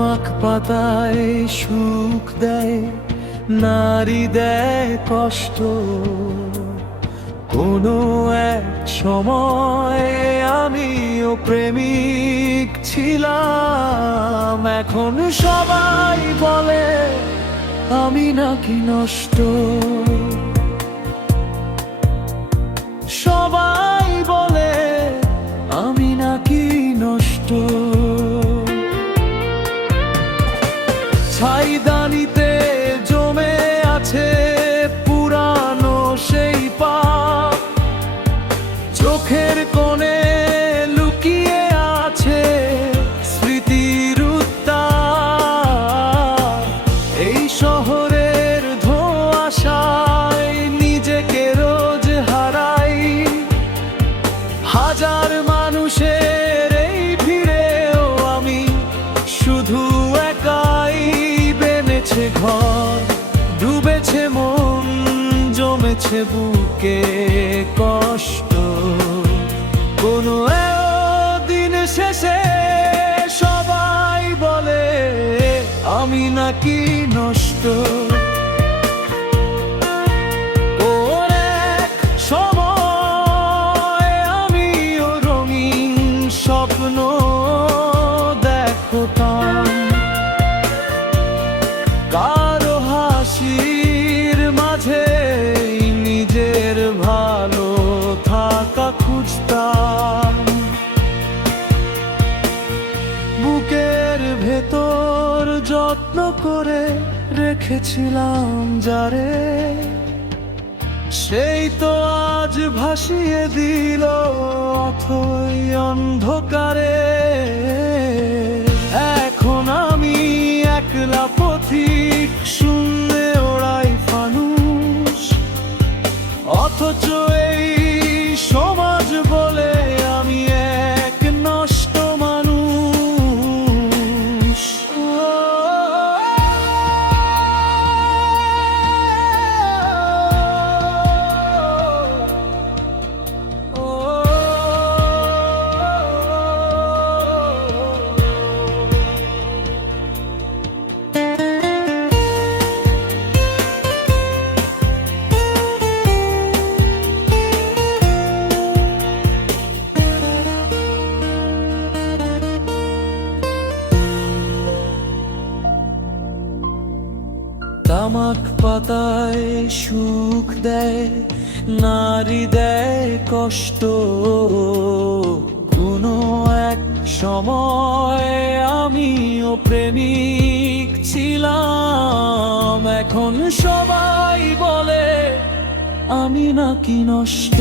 তামাক পাতায় সুখ দেয়, নারী দেয় কষ্ট। কোনো এক সময় আমিও প্রেমিক ছিলাম, এখন সবাই বলে আমি নাকি নষ্ট। সবাই বলে আমি নাকি নষ্ট। ছাইদানিতে জমে আছে পুরানো সেই পাপ, চোখের কোণে লুকিয়ে আছে স্মৃতির উত্তাপ। এই শহরের ধোঁয়াশায় নিজেকে রোজ হারাই, হাজার মানুষের এই ভিড়েও আমি শুধু একাই। বেনেছে ঘর, ডুবেছে মন, জমেছে বুকে কষ্ট। কোনো দিন শেষে সবাই বলে আমি নাকি নষ্ট। ওর এক সময় আমিও রঙিন স্বপ্ন দেখতাম, কারো হাসির মাঝে নিজের ভালো থাকা খুঁজতাম। বুকের ভেতর যত্ন করে রেখেছিলাম যারে, সেই তো আজ ভাসিয়ে দিল অথই অন্ধকারে। এখন আমি একলা পথিক, শূন্যে ওড়াই ফানুষ, অথচ এই সমাজ বলে আমি এক নষ্ট মানুষ। তামাক পাতায় সুখ দেয়, নারী দেয় কষ্ট। কোনো এক সময় আমিও প্রেমিক ছিলাম, এখন সবাই বলে আমি নাকি নষ্ট।